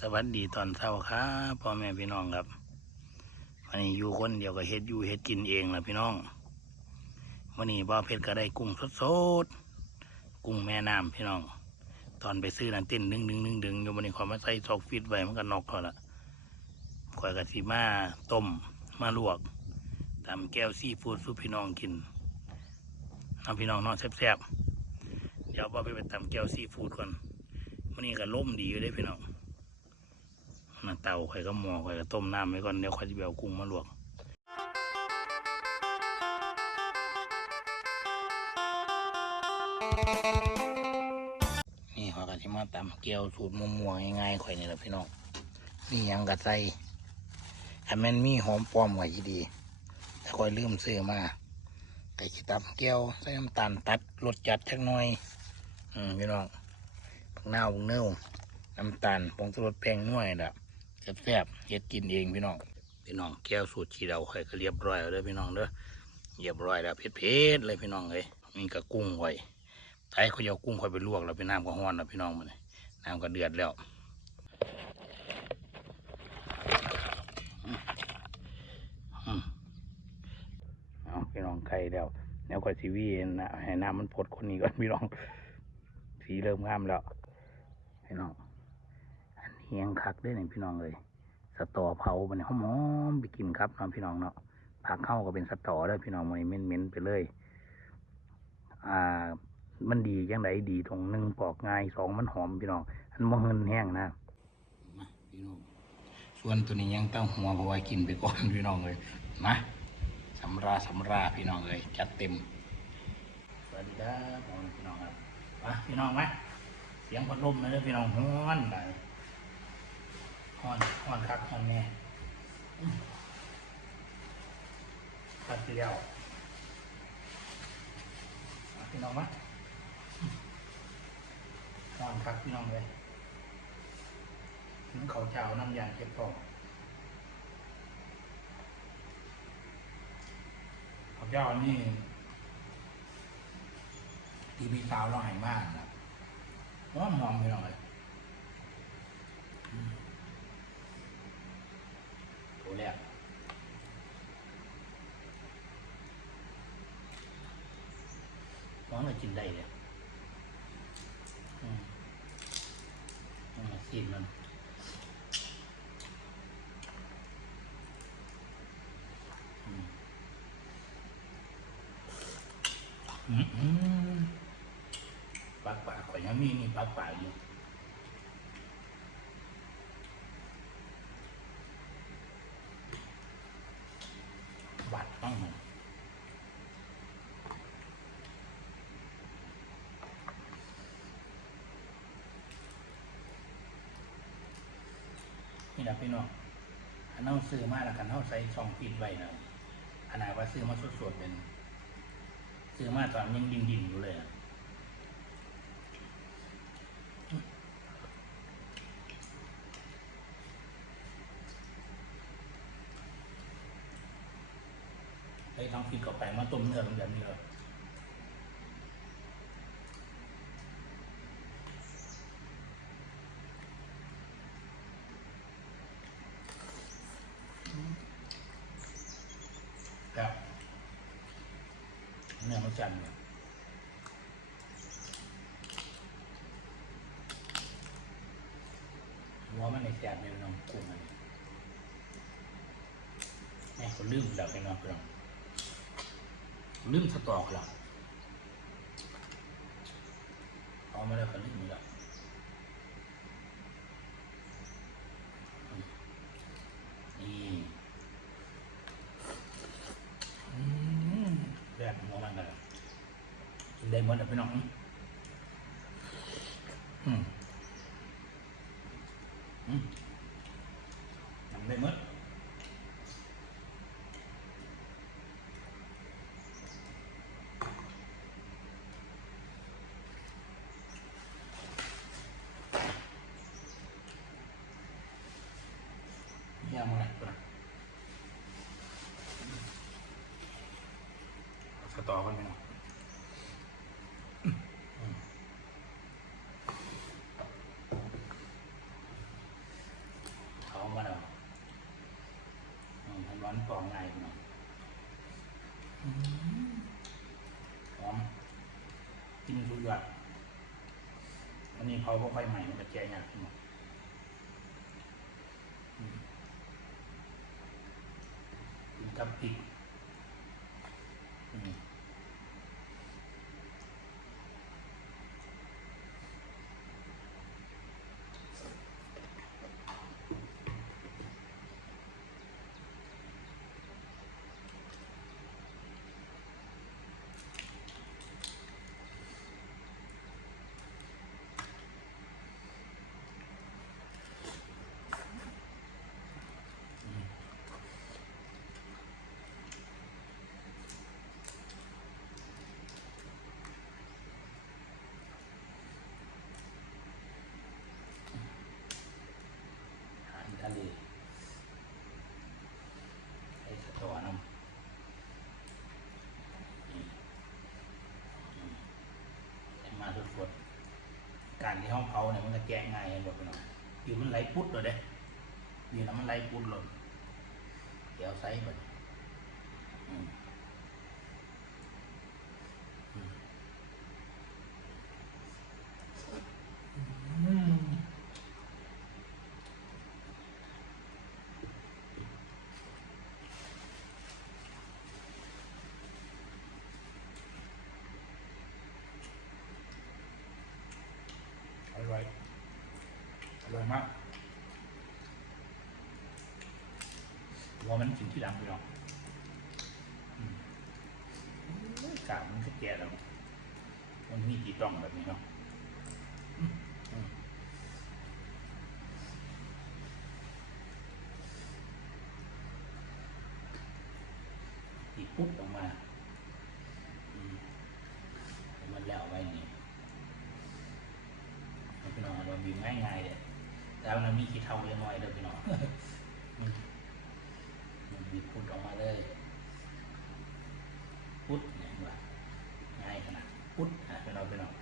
สวัสดีตอนเช้าครับพ่อแม่พี่น้องครับวันนี้อยู่คนเดียวก็เฮ็ดอยู่เฮ็ดกินเองล่ะพี่น้องวันนี้บ่าเพชรก็ได้กุ้งสดๆกุ้งแม่น้ำพี่น้อง ตอนไปซื้อนั่นเต้นดึงดึงดึงดึงอยู่วันนี้ขอมาใส่ซอกฟิตไว้มันก็นอกเขาละขอยกะสิมาต้มมาลวกตำแก้วซีฟู้ดสู้พี่น้องกินเอาพี่น้องนอนแซ่บๆเดี๋ยวบ่าไปไปตำแก้วซีฟู้ดก่อนวันนี้ก็ล่มดีอยู่เด้พี่น้อง น้ำเต่าข่อยก็หมอข่อยก็ต้มน้ำไว้ก่อนเดี๋ยวข่อยจะเอากุ้งมาลวกนี่ข่อยก็ที่มาตำเกี๊ยวสูตรมัวๆง่ายๆข่อยนี่แหละพี่น้องนี่ยังกระใส่ถ้าม่นมีหอมปลอมไว้ดีแต่ข่อยลืมซื้อมาไก่ขี้ตำเกี๊ยวใส่น้ำตาลตัดรสจัดจักหน่อย อืมพี่น้องผักนาวผักเนื้อน้ำตาลผงชูรสแป้งนัวนี่แหละ แซ่บๆเฮ็ดกินเองพี่น้อง พี่น้องแก้วสูตรชีเราค่ก็เรียบร้อยแล้วเด้อพี่น้องเด้อเรียบร้อยแล้วเผ็ดๆเลยพี่น้องเลยมีกระกุ้งไว้ท้ายเขาเอากุ้งค่อยไปลวกแล้วเป็นน้ำก็ห้อนแล้วพี่น้องมันน้ำก็เดือดแล้วอืมอืมเอาพี่น้องไข่แล้วแล้วก็ซีวีนะให้น้ำมันพดคนนี้ก่อนพี่น้องสีเริ่มงามแล้วพี่น้อง อันนี้ยังคักได้หนึ่งพี่น้องเลยสตอเผามันหอมๆไปกินครับน้องพี่น้องเนาะผักเข้าก็เป็นสตอเลยพี่น้องมันเม้นๆไปเลย อ่า มันดียังไงดีตรงหนึ่งปอกง่ายสองมันหอมพี่น้องอันมองเงินแห้งนะมาพี่น้องส่วนตัวนี้ยังต้องหัวเพราะว่ากินไปก่อนพี่น้องเลยมาสำราสำราพี่น้องเลยจัดเต็มสวัสดีครับพี่น้องครับมาพี่น้องไหมเสียงพัดลมนะเด้พี่น้องฮ้อนไห ลห่อนห่อนคักห่อนแน่ตัดเดียวพี่น้องมะอื้อห่อนคักพี่น้องเลยน้ำเขาเจ้าน้ำยางเก็บทองเขาเจ้านี่ที่พี่สาวเราใหายมากนะหอมหอมพี่น้องเลย ตัว แรกน้องเลยกินได้เลยอืมอืมซีนมันอืมอืมอืมปากปากข่อยยังมีนี่ปากปากอยู่ บาด ต้งมันนี่นะพี่น้องอันนั้นซื้อมาแล้วกันเขาใส่ซองปิดไว้นะขนาดว่าซื้อมาสดๆเป็นซื้อมาตอนยังดินๆอยู่เลยอะ ใส่ทองผิดเข้าไปมาต้มเนื้อมันแบบนี้เลยครับเนื้อมันจันเลยหัวมันในแสบเลยน้องกุ้งอันนี้แม่คนลืมแล้วไปนองพี่น้อง ลืมสตอกแล้วเอามาแล้วก็ลืมแล้วนี่แบบหัวมันกันได้หมดนะพี่น้อง ยามอะไรสตอนไหท้อวันร้อนปอไงเนาะหอมกินสุดยอดอันนี้เขาก็ค่อยใหม่มันจะแก่ยากขึ้นมา กินกับพริกอืม อาหารทะเลไอ้สตอน้ำนี่อืมให้มาสดๆ การที่ห้องเผาเนี่ยมันจะแกะง่ายหมดไปหน่อยอยู่มันไหลพุดเลยเด้อยู่แล้วมันไหลพุดหล่นเดี๋ยวใส่ไปอืมอืมอืม อร่อย อร่อยมากหัว มันกินที่หลังไปหรอกอืมกาบมันก็แก่แล้วมันมีกี่ต้องแบบนี้เนาะอืมอืมตีปุ๊บออกมาอืมให้มันแล้วไว้นี่พี่น้องมันบีบง่ายๆเลยแต่มันมีขี้เท่าเล็กน้อยเด้อพี่น้อง มันมันบีบพุดออกมาเลย พุดเนี่ยเห็นว่าง่ายขนาดพุดอะพี่น้องพี่น้อง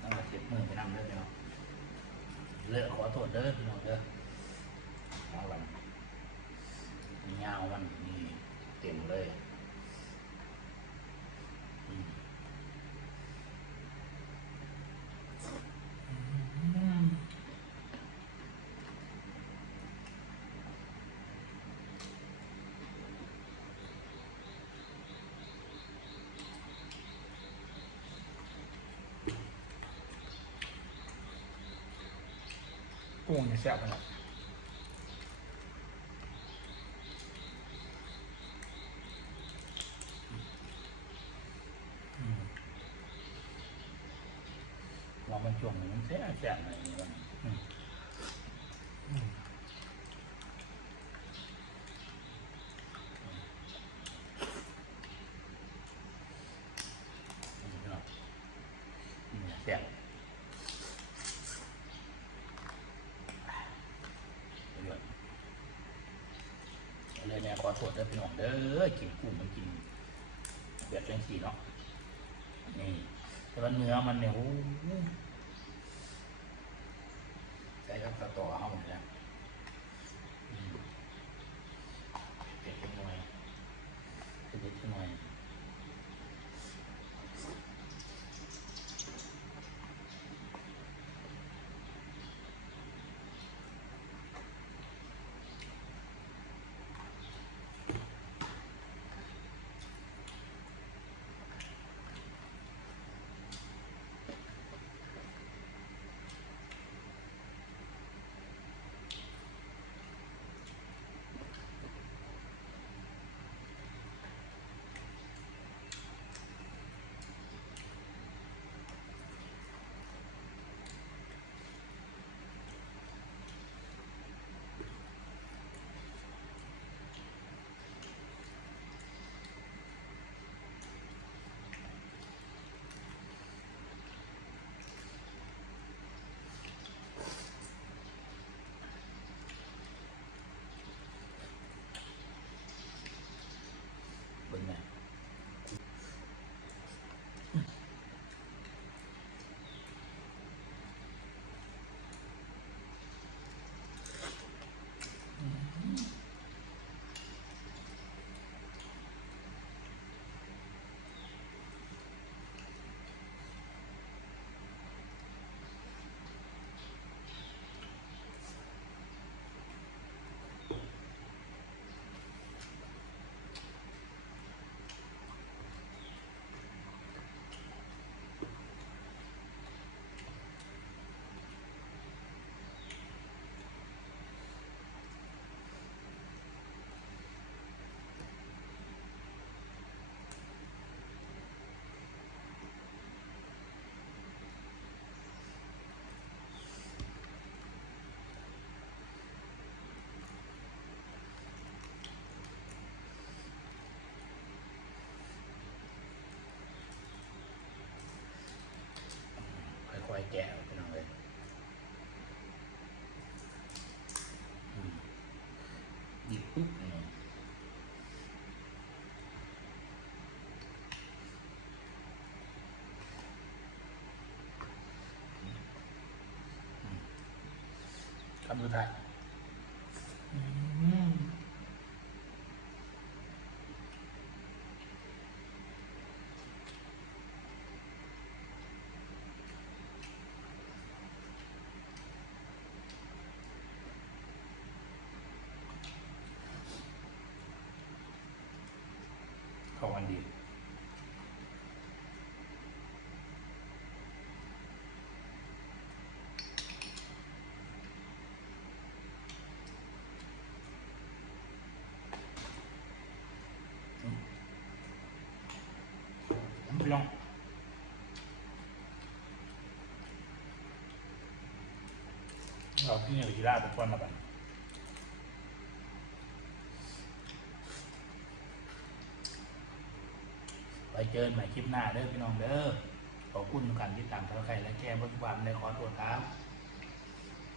ต้องมาเช็ดมือไปนำเด้อพี่น้อง เลอขอโทษเด้อพี่น้องเด้อเอาละมียาวมันมีเต็มเลยอืม อืม กุ้งเนี่ยแซ่บขนาดอืมลองมันช่วงหนึ่งมันแซ่บแซ่บอะไรอย่างเงี้ยอืมอืมอืมพี่น้องอืมแซ่บเดือดเลยเนี่ยขอ โทษเด้อพี่น้องเด้อกินกุ้งมันกินแบบจังสีเนาะนี่แต่ว่าเนื้อมันเนี่ยโอ้โหใส่กับสตอเข้าหมดแล้ว แกะเอาพี่น้องเลยอืมหยิบปุ๊บพี่น้องอืมคำสุดท้ายอืม เข้ากันดีอืมพี่ น้เราที่นี่กีฬาเป็นคนละกันไปเจอกันใหม่คลิปหน้าเด้อพี่น้องเด้อขอบคุณทุกการที่ตามเท่าใครและแชร์บทความในขอตัวครับ